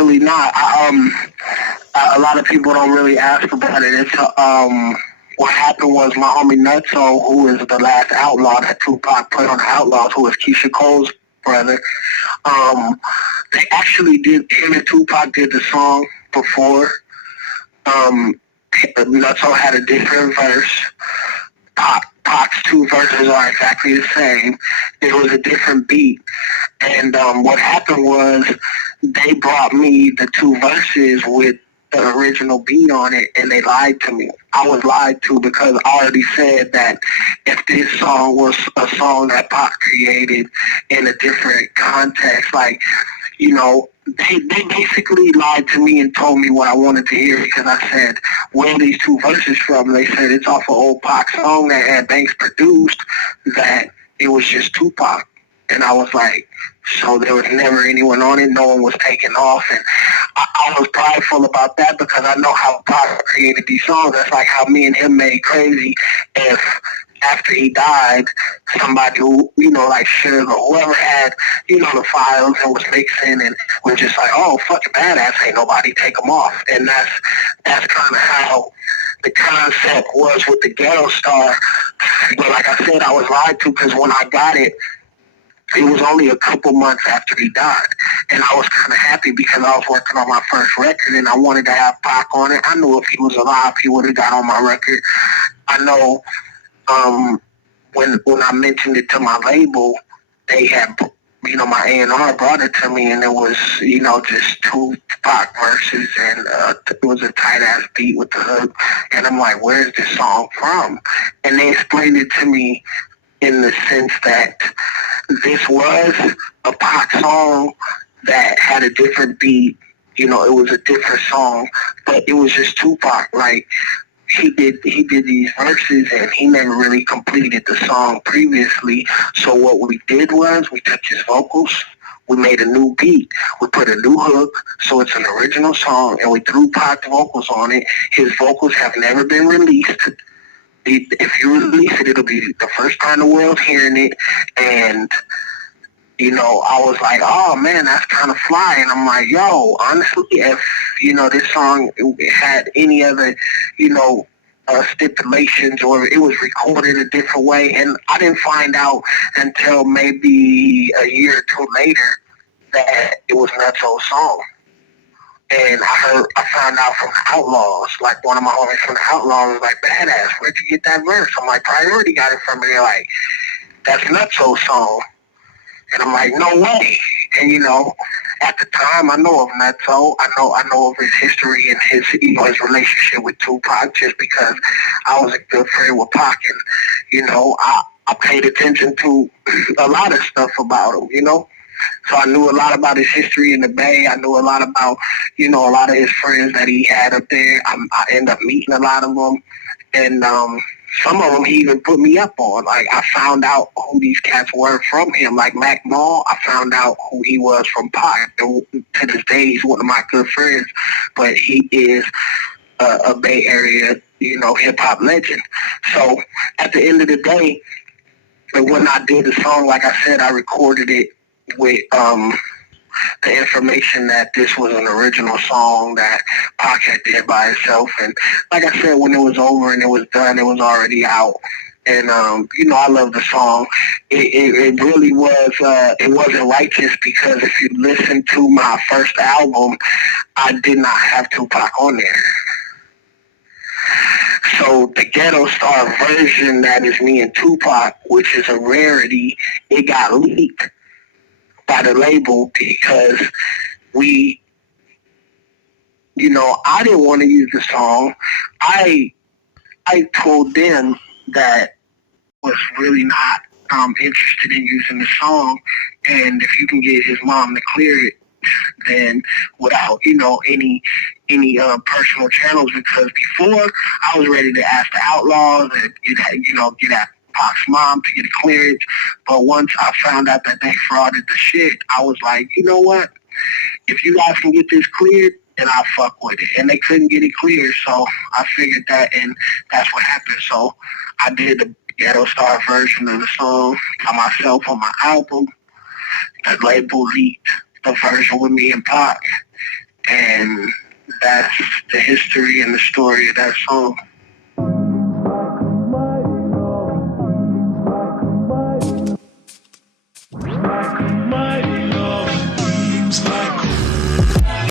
actually not. A lot of people don't really ask about it. It's what happened was my homie Nutso, who is the last outlaw that Tupac put on the Outlaws, who was Keisha Cole's brother. Um, they actually did. Him and Tupac did the song before. Um, Nutso had a different verse. Pac's two verses are exactly the same. It was a different beat. And what happened was they brought me the two verses with the original beat on it, and they lied to me. I was lied to because I already said that if this song was a song that Pac created in a different context, like, you know, they basically lied to me and told me what I wanted to hear because I said, where are these two verses from? They said it's off an old Pac song that Ed Banks produced, that it was just Tupac. And I was like, so there was never anyone on it. No one was taken off. And I was prideful about that because I know how Pac created these songs. That's like how me and him made Crazy. If after he died, somebody who, like Suge or whoever had, the files and was mixing and was just like, oh, fucking badass, ain't nobody take them off. And that's kind of how the concept was with the Ghetto Star. But like I said, I was lied to because when I got it, it was only a couple months after he died. And I was kind of happy because I was working on my first record and I wanted to have Pac on it. I knew if he was alive, he would have got on my record. I know when I mentioned it to my label, they had, my A&R brought it to me and it was, just two Pac verses and it was a tight-ass beat with the hook. And I'm like, where's this song from? And they explained it to me in the sense that this was a Pac song that had a different beat. It was a different song, but it was just Tupac. Like, he did these verses and he never really completed the song previously. So what we did was we took his vocals, we made a new beat, we put a new hook, so it's an original song, and we threw Pac's vocals on it. His vocals have never been released. If you release it, it'll be the first time the world's hearing it. And I was like, oh man, that's kind of fly. And I'm like, yo, honestly, if this song had any other stipulations or it was recorded a different way, and I didn't find out until maybe a year or two later that it was Nutso's song. And I found out from the Outlaws, like one of my homies from the Outlaws was like, badass, where'd you get that verse? I'm like, Priority got it from me. They're like, that's Nutso's song. And I'm like, no way. And at the time I know of Nutso, I know of his history and his his relationship with Tupac just because I was a good friend with Pac, and I paid attention to a lot of stuff about him, So I knew a lot about his history in the Bay. I knew a lot about, a lot of his friends that he had up there. I ended up meeting a lot of them. And some of them he even put me up on. Like, I found out who these cats were from him. Like Mac Mall, I found out who he was from Pac. And to this day, he's one of my good friends. But he is a Bay Area, hip-hop legend. So at the end of the day, when I did the song, like I said, I recorded it with the information that this was an original song that Pac had did by himself. And like I said, when it was over and it was done, it was already out. And, I love the song. It really was, it wasn't righteous because if you listen to my first album, I did not have Tupac on there. So the Ghetto Star version that is me and Tupac, which is a rarity, it got leaked by the label because I didn't want to use the song. I told them that I was really not interested in using the song, and if you can get his mom to clear it, then without any personal channels, because before I was ready to ask the Outlaws and get at Pac's mom to get a clearance, but once I found out that they frauded the shit, I was like, you know what? If you guys can get this cleared, then I'll fuck with it. And they couldn't get it cleared, so I figured that, and that's what happened. So I did the Ghetto Star version of the song by myself on my album. The label leaked the version with me and Pac, And that's the history and the story of that song.